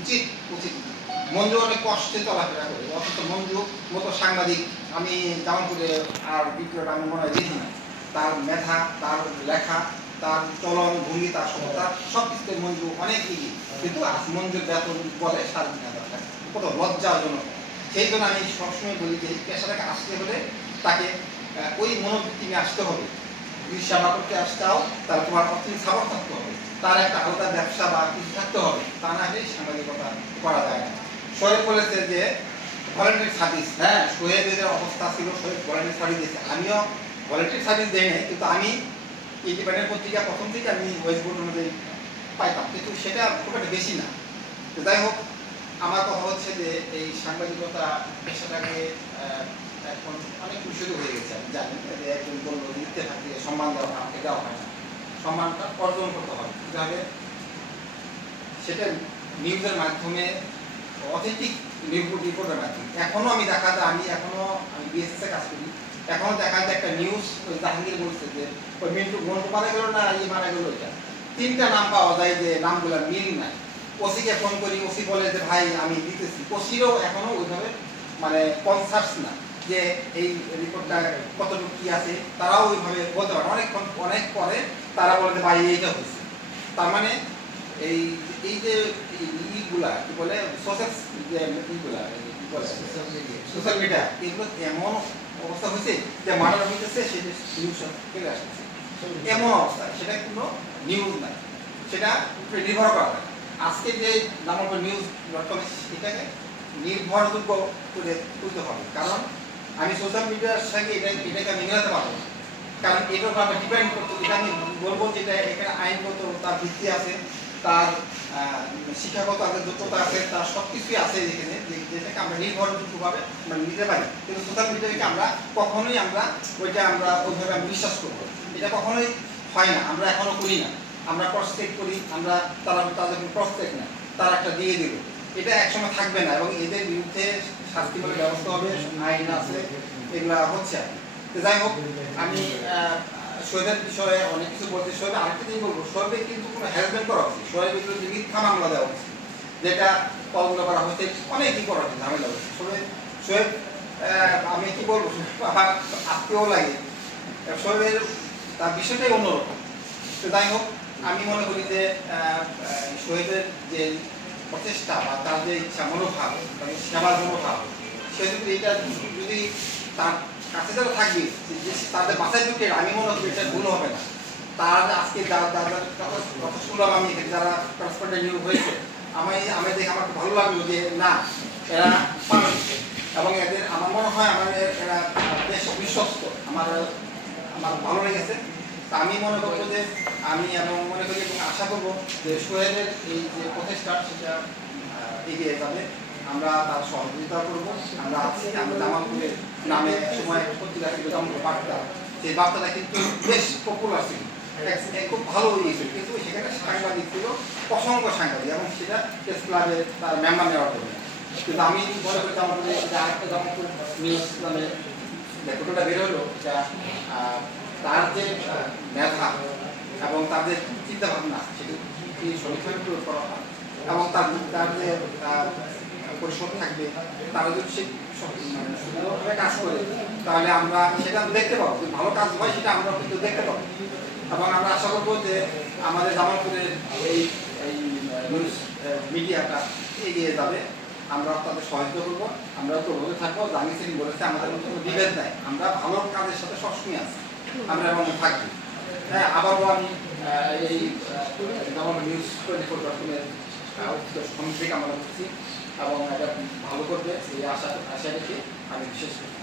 উচিত উচিত না। মঞ্জু অনেক কষ্টে চলাফেরা করে, অথচ মঞ্জু মতো সাংবাদিক আমি জামালপুরে আর দ্বিতীয়টা আমি মনে হয় দেখি না। তার মেধা, তার লেখা, তার চলন ভঙ্গি, তার সততা সব কিছুতে মঞ্জু অনেক এগিয়ে, কিন্তু মঞ্জুর বেতন বলে 3,500 টাকা, কত লজ্জাজনক। সেই জন্য আমি সবসময় বলি যে পেশাটাকে আসতে হলে তাকে ওই মনোবৃত্তি নিয়ে আসতে হবে। যদি সেবা করতে আসতেও তাহলে তোমার অর্থনৈতিক সাপোর্ট থাকতে হবে, তার একটা আলাদা ব্যবসা বা কিছু থাকতে হবে, তা না হলে সাংবাদিকতা করা যায় না। সোহেব বলেছে যে ভলেন্টারি সার্ভিস, হ্যাঁ সোহেবের অবস্থা ছিল, সোহেব ভলেন্টারি সার্ভিস দিয়েছে, আমিও ভলেন্টারি সার্ভিস দেই নাই, কিন্তু আমি ইন্ডিপেন্ডেন্ট পত্রিকা প্রথম থেকে আমি ওয়েস্ট বোর্ড অনুযায়ী পাইতাম, কিন্তু সেটা খুব একটা বেশি না। তো যাই হোক, আমার কথা হচ্ছে যে এই সাংবাদিকতা পেশাটাকে এখন অনেক কুশলী হয়ে গেছে। আমি জানি যে একজন বলল লিখতে থাকলে সম্মান দেওয়া আমাকে দেওয়া হয় না, সম্মানটা অর্জন করতে হবে কীভাবে, সেটা নিউজের মাধ্যমে, অথেন্টিক রিপোর্টের মাধ্যমে। এখনও আমি দেখা যায়, আমি বিএসএসে কাজ করি, এখনও দেখা যায় একটা নিউজ ওই জাহাঙ্গীর বলছে যে ওই মিন্টু মন্টু মারা গেল না মারা গেল, ওইটা 3টা নাম পাওয়া যায় যে নামগুলো মিল নাই। ওসিকে ফোন করি, ওসি বলে যে ভাই আমি দিতেছি, ওসিরও এখনও ওইভাবে মানে কনসার্স না যে এই রিপোর্টটা কতটুকু কি আছে, তারাও ওইভাবে বলতে পারে। অনেক পরে তারা বলে যে ভাই এইটা হচ্ছে। তার মানে এই এই যে ইগুলা কি বলে সোশ্যাল ইগুলা কি বলে সোশ্যাল মিডিয়া, এগুলো এমন অবস্থা হয়েছে যে মার্ডার হইতেছে, সেটা নিউজ চলে আসতেছে এমন অবস্থা, সেটা কোনো নিউজ নাই, সেটা নির্ভর করা হয়। আজকে যে জামালপুর নিউজ.com এটাকে নির্ভরযোগ্য করে তুলতে হবে, কারণ আমি সোশ্যাল মিডিয়ার সঙ্গে এটাকে আমি মেলাতে পারবো না, কারণ এটার উপর আমরা ডিপেন্ড করতে, এটা আমি বলবো যে এখানে আইনগত তার ভিত্তি আছে, তার শিক্ষাগত আছে, যোগ্যতা আছে, তার সব কিছুই আছে এখানে, যেটাকে আমরা নির্ভরযোগ্যভাবে আমরা নিতে পারি। কিন্তু সোশ্যাল মিডিয়াকে আমরা কখনোই ওইভাবে আমি বিশ্বাস করবো, এটা কখনোই হয় না, আমরা এখনো করি না। আমরা ক্রস চেক করি, তাদের ক্রস চেক না, তারা একটা দিয়ে দিল, এটা একসময় থাকবে না, এবং এদের বিরুদ্ধে শাস্তিমূলক ব্যবস্থা হবে, আইন আছে, এগুলা হচ্ছে। যাই হোক, আমি সোহেবের বিষয়ে অনেক কিছু বলছি। সোহেব আরেকটা জিনিস বলবো, সোহেবের কিন্তু কোনো হ্যারাসমেন্ট করা হচ্ছে, সোহেবের বিরুদ্ধে মিথ্যা মামলা দেওয়া হচ্ছে, যেটা তদন্ত করা হচ্ছে, অনেকই করা হচ্ছে, ঝামেলা হচ্ছে। সোহেব আমি কি বলবো, আমার আত্মীয় লাগে, সোহেবের তার বিষয়টাই অন্যরকম। তো যাই হোক, আমি মনে করি যে সোহেবের যে প্রচেষ্টা বা তার যে ইচ্ছা, মনোভাব, তার সেবার মনোভাব, সে যদি এটা যদি তার কাছে যারা থাকবে তাদের বাসায় ঢুকে, আমি মনে করি এটা ভুল হবে না। তার আজকে কথা শুনলাম আমি, যারা করসপন্ডেন্ট নিয়োগ হয়েছে, আমি দেখে আমার খুব ভালো লাগলো যে না, এরা পারছে, এবং এদের আমার মনে হয় এরা বেশ বিশ্বস্ত, আমার ভালো লেগেছে। তা আমি মনে করবো যে মনে করি এবং আশা করবো যে সোহেলের এই যে প্রচেষ্টা, সেটা এগিয়ে যাবে, আমরা তার সহযোগিতা করবো। আমরা জামালপুরের নামে সময় পত্রিকা ছিল জামালপুর বার্তা, সেই বার্তাটা কিন্তু বেশ পপুলার ছিল, খুব ভালো হয়েছিল, কিন্তু সেখানে সাংবাদিক ছিল অসংখ্য সাংবাদিক, এবং সেটা প্রেস ক্লাবে তার মেম্বার নেওয়ার জন্য। কিন্তু আমি মনে করি জামালপুরে আরেকটা জামালপুর নিউজ নামে যে ফটোটা বের হলো, এটা তার যে মেধা এবং তাদের চিন্তা ভাবনা, সেটি সমীক্ষা করা হয়, এবং তার যে পরিষদ থাকবে, তারা যদি সে সুন্দরভাবে কাজ করে, তাহলে আমরা সেটা দেখতে পাবো, যদি ভালো কাজ হয় সেটা আমরা কিন্তু দেখতে পাবো। এবং আমরা আশা করবো যে আমাদের জামালপুরের এই নিউজ মিডিয়াটা এগিয়ে যাবে, আমরা তাদের সহায়তা করবো, আমরা প্রভাবে থাকবো। জাহাঙ্গীর সেলিম বলেছে আমাদের মধ্যে কোনো বিভেদ নাই, আমরা ভালো কাজের সাথে সবসময় আছি, আমরা এবং থাকবো। হ্যাঁ, আবারও আমি এই জামালপুর নিউজ.com-এর সমস্যা কামনা করছি, এবং এটা ভালো করবে এই আশা রেখে আমি বিশেষ করি।